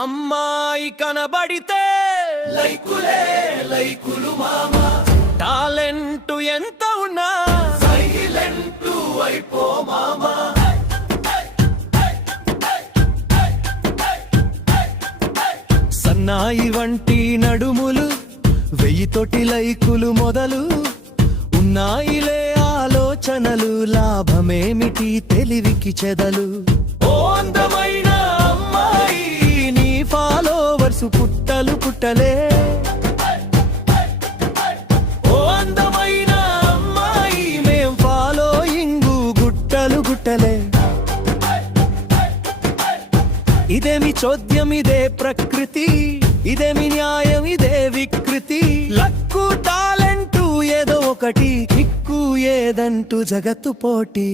అమ్మాయి కనబడితే లైకులే లైకులు మామా, టాలెంట్ ఎంత ఉన్నా సైలెంట్ అయిపో మామా. సన్నాయి వంటి నడుములు, 1000 లైకులు మొదలు, ఉన్నాయిలే ఆలోచనలు, లాభమేమిటి తెలివికి చెదలు. ఓ అందమైన అమ్మాయి, నీ ఫాలోవర్స్ పుట్టలు పుట్టలే. ఓ అందమైన అమ్మాయి, మేం ఫాలోయింగు గుట్టలు గుట్టలే. ఇదేమి చోద్యం, ఇదే ప్రకృతి, ఇదేమి న్యాయం, ఇదే వికృతి. లక్కు టాలెంటు ఏదో ఒకటి, కిక్కు ఏదంటూ జగత్తు పోటీ.